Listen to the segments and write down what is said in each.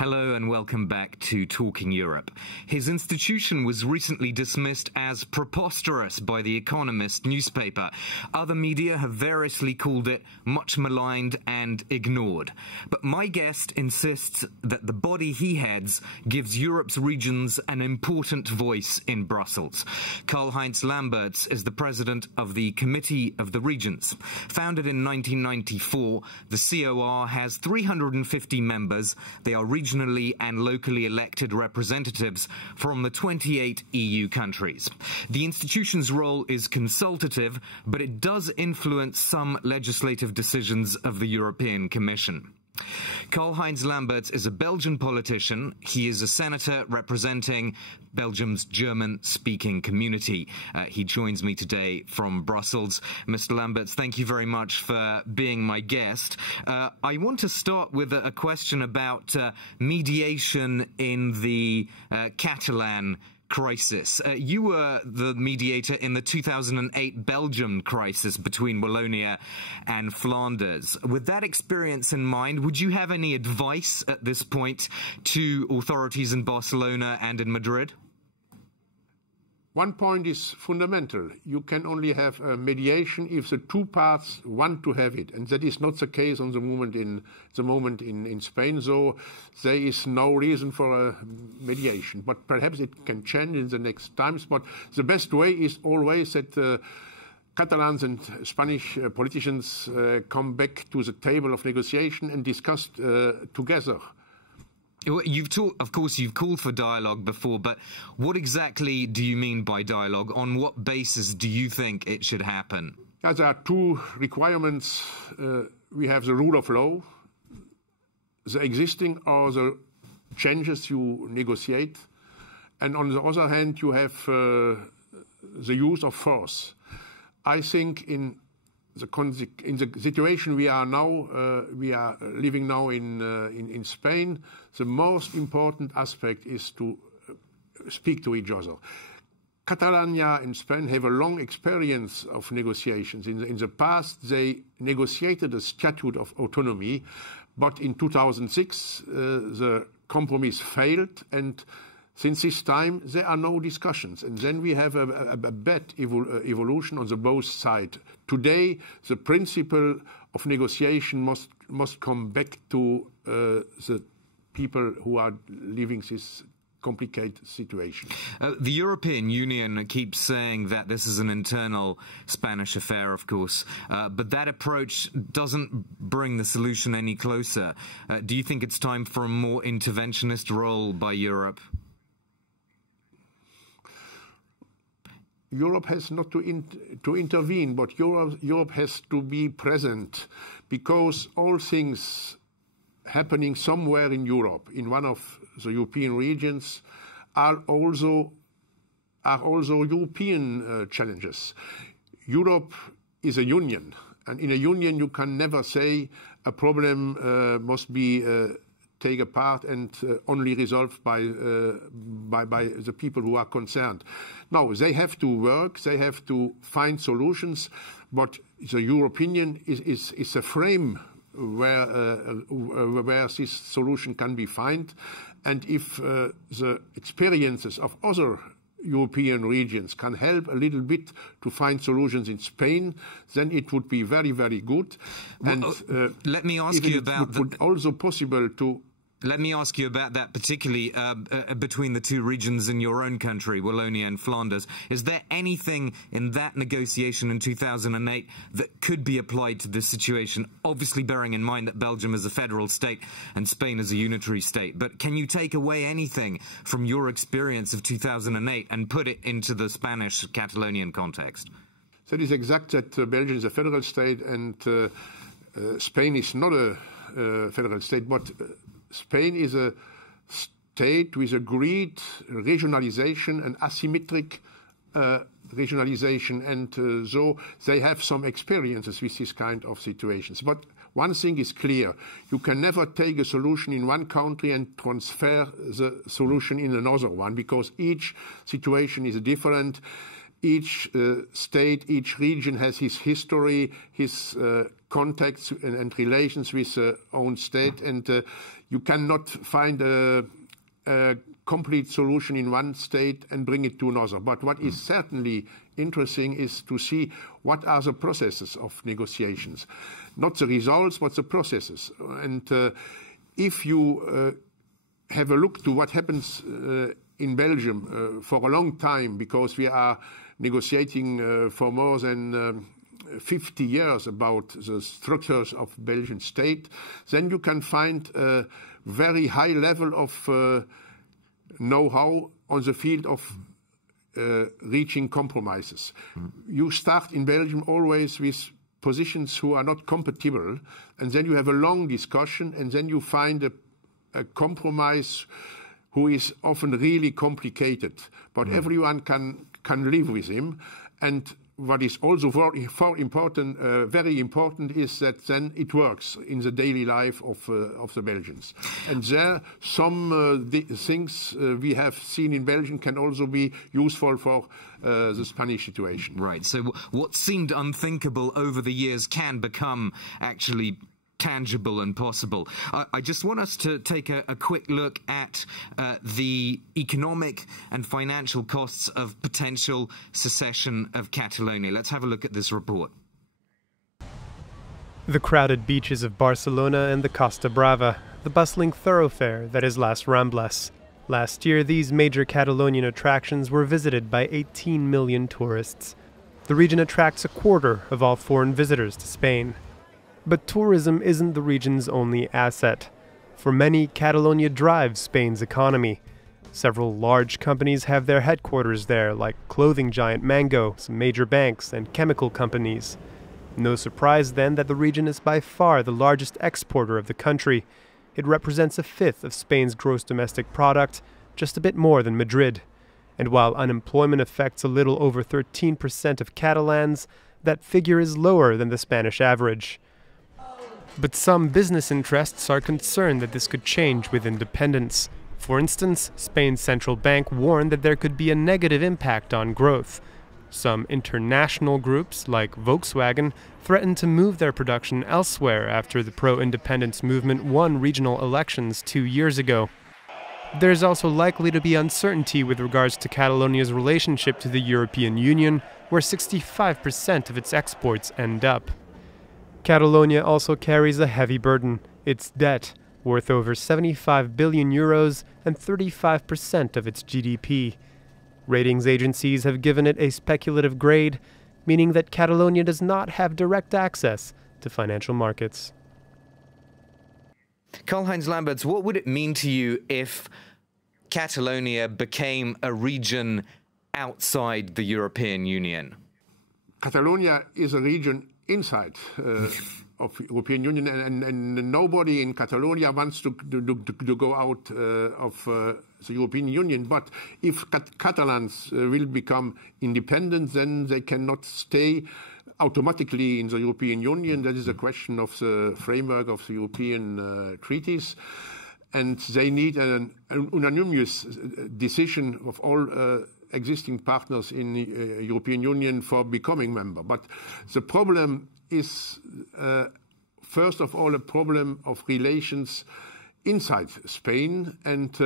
Hello and welcome back to Talking Europe. His institution was recently dismissed as preposterous by The Economist newspaper. Other media have variously called it much maligned and ignored. But my guest insists that the body he heads gives Europe's regions an important voice in Brussels. Karl-Heinz Lambertz is the president of the Committee of the Regions. Founded in 1994, the COR has 350 members. They are regionally and locally elected representatives from the 28 EU countries. The institution's role is consultative, but it does influence some legislative decisions of the European Commission. Karl-Heinz Lambertz is a Belgian politician. He is a senator representing Belgium's German-speaking community. He joins me today from Brussels. Mr. Lambertz, thank you very much for being my guest. I want to start with a question about mediation in the Catalan crisis. You were the mediator in the 2008 Belgium crisis between Wallonia and Flanders. With that experience in mind, would you have any advice at this point to authorities in Barcelona and in Madrid? One point is fundamental. You can only have a mediation if the two parts want to have it, and that is not the case on the moment in Spain. So there is no reason for a mediation, but perhaps it can change in the next times. But the best way is always that Catalans and Spanish politicians come back to the table of negotiation and discuss together. Of course, you've called for dialogue before, but what exactly do you mean by dialogue? On what basis do you think it should happen? There are two requirements. We have the rule of law, the existing or the changes you negotiate, and on the other hand, you have the use of force. I think in the situation we are living now in Spain, the most important aspect is to speak to each other. Catalonia and Spain have a long experience of negotiations. In the past, they negotiated a statute of autonomy, but in 2006 the compromise failed, and since this time there are no discussions, and then we have a bad evolution on the both sides. Today, the principle of negotiation must come back to the people who are living this complicated situation. The European Union keeps saying that this is an internal Spanish affair, of course, but that approach doesn't bring the solution any closer. Do you think it's time for a more interventionist role by Europe? Europe has not to intervene, but Europe has to be present, because all things happening somewhere in Europe, in one of the European regions, are also European challenges. Europe is a union, and in a union you can never say a problem must be taken apart and only resolved by the people who are concerned. No, they have to work, they have to find solutions, but the European Union is a frame where this solution can be found. And if the experiences of other European regions can help a little bit to find solutions in Spain, then it would be very, very good. And let me ask you about would also possible to. Let me ask you about that, particularly between the two regions in your own country, Wallonia and Flanders. Is there anything in that negotiation in 2008 that could be applied to this situation, obviously bearing in mind that Belgium is a federal state and Spain is a unitary state? But can you take away anything from your experience of 2008 and put it into the Spanish Catalonian context? That is exact, that Belgium is a federal state and Spain is not a federal state, but Spain is a state with a great regionalization and asymmetric regionalization, and so they have some experiences with this kind of situations. But one thing is clear: you can never take a solution in one country and transfer the solution in another one, because each situation is different. Each state, each region has his history, his contacts and relations with the own state, and you cannot find a complete solution in one state and bring it to another. But what is certainly interesting is to see what are the processes of negotiations. Not the results, but the processes. And if you have a look to what happens in Belgium for a long time, because we are negotiating for more than 50 years about the structures of Belgian state, then you can find a very high level of know-how on the field of reaching compromises. You start in Belgium always with positions who are not compatible, and then you have a long discussion, and then you find a compromise who is often really complicated, but everyone can live with him. And what is also very important is that then it works in the daily life of the Belgians. And there, some things we have seen in Belgium can also be useful for the Spanish situation. Right. So what seemed unthinkable over the years can become actually tangible and possible. I just want us to take a quick look at the economic and financial costs of potential secession of Catalonia. Let's have a look at this report. The crowded beaches of Barcelona and the Costa Brava, the bustling thoroughfare that is Las Ramblas. Last year, these major Catalonian attractions were visited by 18 million tourists. The region attracts a quarter of all foreign visitors to Spain. But tourism isn't the region's only asset. For many, Catalonia drives Spain's economy. Several large companies have their headquarters there, like clothing giant Mango, some major banks, and chemical companies. No surprise, then, that the region is by far the largest exporter of the country. It represents a fifth of Spain's gross domestic product, just a bit more than Madrid. And while unemployment affects a little over 13% of Catalans, that figure is lower than the Spanish average. But some business interests are concerned that this could change with independence. For instance, Spain's central bank warned that there could be a negative impact on growth. Some international groups, like Volkswagen, threatened to move their production elsewhere after the pro-independence movement won regional elections 2 years ago. There's also likely to be uncertainty with regards to Catalonia's relationship to the European Union, where 65% of its exports end up. Catalonia also carries a heavy burden, its debt, worth over 75 billion euros and 35% of its GDP. Ratings agencies have given it a speculative grade, meaning that Catalonia does not have direct access to financial markets. Karl-Heinz Lambertz, what would it mean to you if Catalonia became a region outside the European Union? Catalonia is a region inside of the European Union, and nobody in Catalonia wants to go out of the European Union. But if Catalans will become independent, then they cannot stay automatically in the European Union. That is a question of the framework of the European treaties. And they need an unanimous decision of all existing partners in the European Union for becoming member. But the problem is, first of all, a problem of relations inside Spain. And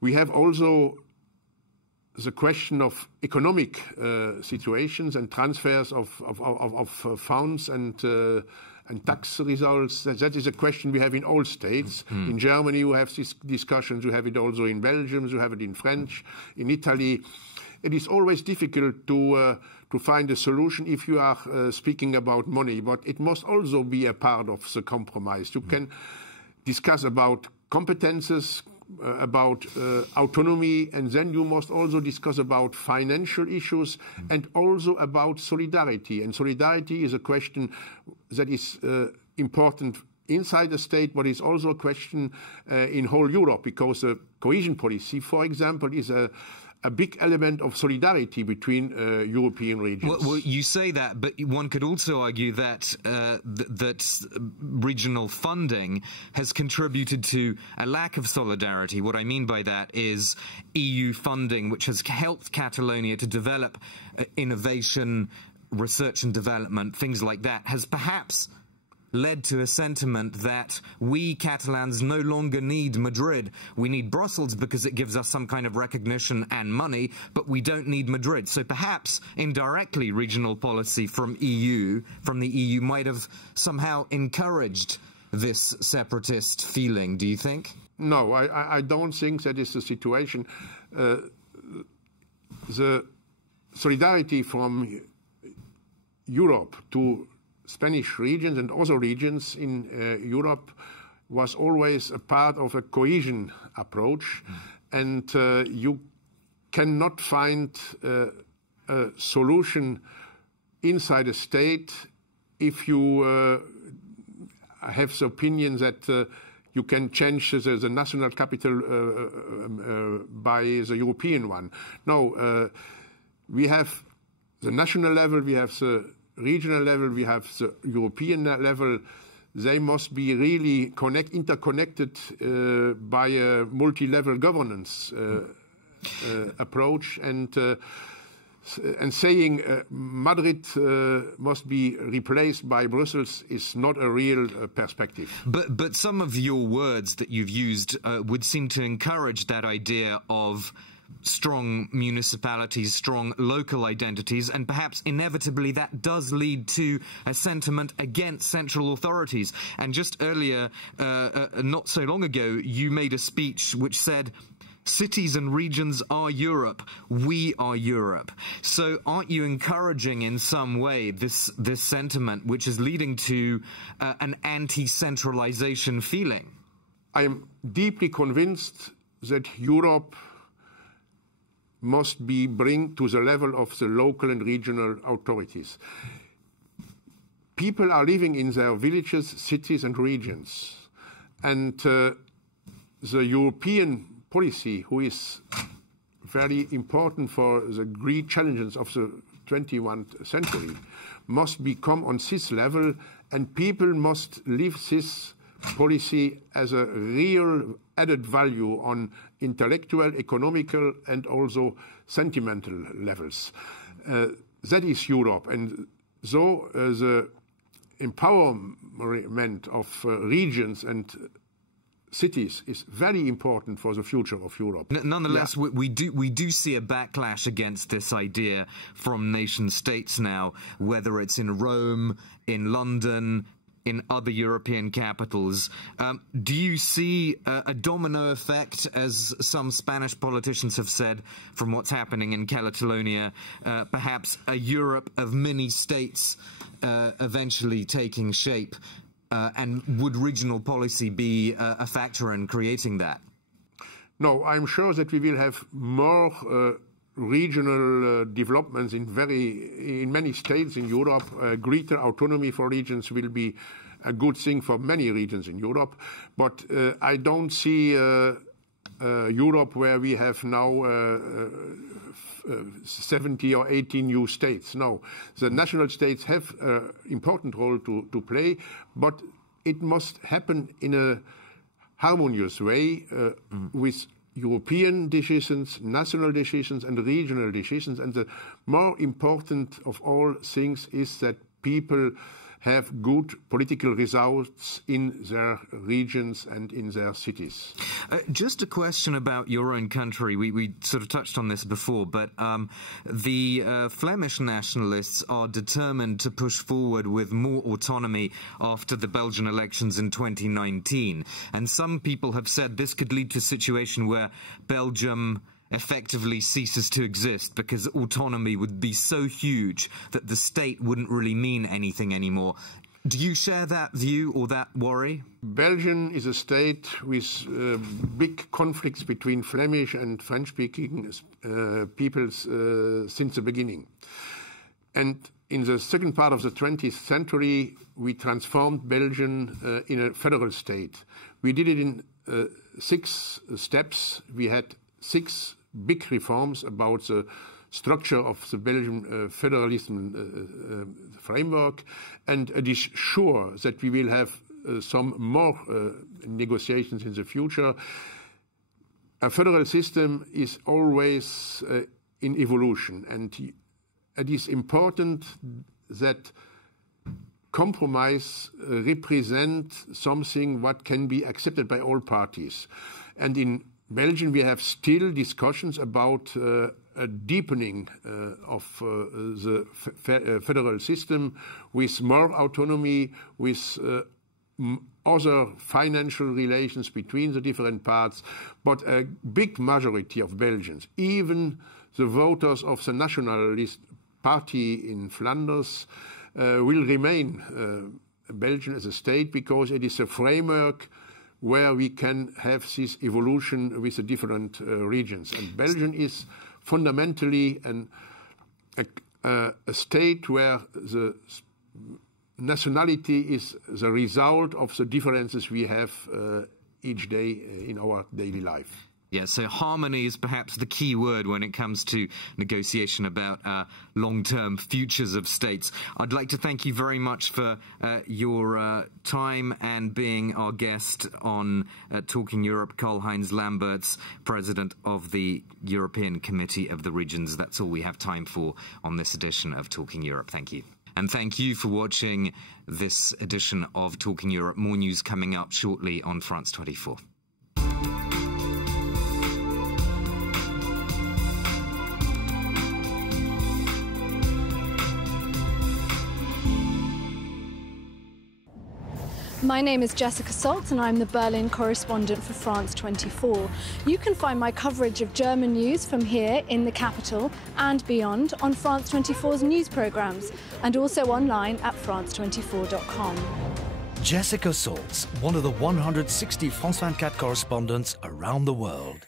we have also the question of economic situations and transfers of funds and tax results. That is a question we have in all states. In Germany, you have these discussions. You have it also in Belgium. You have it in French, in Italy. It is always difficult to find a solution if you are speaking about money, but it must also be a part of the compromise. You can discuss about competences, about autonomy, and then you must also discuss about financial issues and also about solidarity. And solidarity is a question that is important inside the state, but it's also a question in whole Europe, because the cohesion policy, for example, is a big element of solidarity between European regions. Well, you say that, but one could also argue that that regional funding has contributed to a lack of solidarity. What I mean by that is EU funding, which has helped Catalonia to develop innovation, research and development, things like that, has perhaps led to a sentiment that we Catalans no longer need Madrid. We need Brussels because it gives us some kind of recognition and money, but we don't need Madrid. So perhaps indirectly regional policy from the EU might have somehow encouraged this separatist feeling, do you think? No, I don't think that is the situation. The solidarity from Europe to Spanish regions and other regions in Europe was always a part of a cohesion approach, and you cannot find a solution inside a state if you have the opinion that you can change the national capital by the European one. No, we have the national level, we have the regional level, we have the European level. They must be really interconnected by a multi-level governance approach, and saying Madrid must be replaced by Brussels is not a real perspective. But some of your words that you've used would seem to encourage that idea of strong municipalities, strong local identities, and perhaps inevitably that does lead to a sentiment against central authorities. And just earlier, not so long ago, you made a speech which said, cities and regions are Europe. We are Europe. So aren't you encouraging in some way this sentiment which is leading to an anti-centralization feeling? I am deeply convinced that Europe must be bring to the level of the local and regional authorities. People are living in their villages, cities and regions. And the European policy, who is very important for the great challenges of the 21st century, must become on this level, and people must live this policy as a real added value on intellectual, economical, and also sentimental levels. That is Europe. And so the empowerment of regions and cities is very important for the future of Europe. Nonetheless, yeah. we do see a backlash against this idea from nation states now, whether it's in Rome, in London, in other European capitals. Do you see a domino effect, as some Spanish politicians have said, from what's happening in Catalonia, perhaps a Europe of mini states eventually taking shape? And would regional policy be a factor in creating that? No, I'm sure that we will have more regional developments in many states in Europe. Greater autonomy for regions will be a good thing for many regions in Europe. But I don't see Europe where we have now 70 or 80 new states. No, the national states have an important role to play, but it must happen in a harmonious way with European decisions, national decisions, and regional decisions. And the more important of all things is that people have good political results in their regions and in their cities. Just a question about your own country. We sort of touched on this before, but the Flemish nationalists are determined to push forward with more autonomy after the Belgian elections in 2019. And some people have said this could lead to a situation where Belgium effectively ceases to exist because autonomy would be so huge that the state wouldn't really mean anything anymore. Do you share that view or that worry? Belgium is a state with big conflicts between Flemish and French-speaking peoples since the beginning. And in the second part of the 20th century, we transformed Belgium in a federal state. We did it in 6 steps. We had 6 big reforms about the structure of the Belgian federalism framework, and it is sure that we will have some more negotiations in the future. A federal system is always in evolution, and it is important that compromise represent something what can be accepted by all parties. And in Belgium, we have still discussions about a deepening of the federal system with more autonomy, with other financial relations between the different parts. But a big majority of Belgians, even the voters of the Nationalist Party in Flanders, will remain Belgium as a state, because it is a framework where we can have this evolution with the different regions. And Belgium is fundamentally a state where the nationality is the result of the differences we have each day in our daily life. Yeah, so harmony is perhaps the key word when it comes to negotiation about long-term futures of states. I'd like to thank you very much for your time and being our guest on Talking Europe. Karl-Heinz Lambertz, President of the European Committee of the Regions. That's all we have time for on this edition of Talking Europe. Thank you. And thank you for watching this edition of Talking Europe. More news coming up shortly on France 24. My name is Jessica Saltz and I'm the Berlin correspondent for France 24. You can find my coverage of German news from here in the capital and beyond on France 24's news programmes, and also online at france24.com. Jessica Saltz, one of the 160 France 24 correspondents around the world.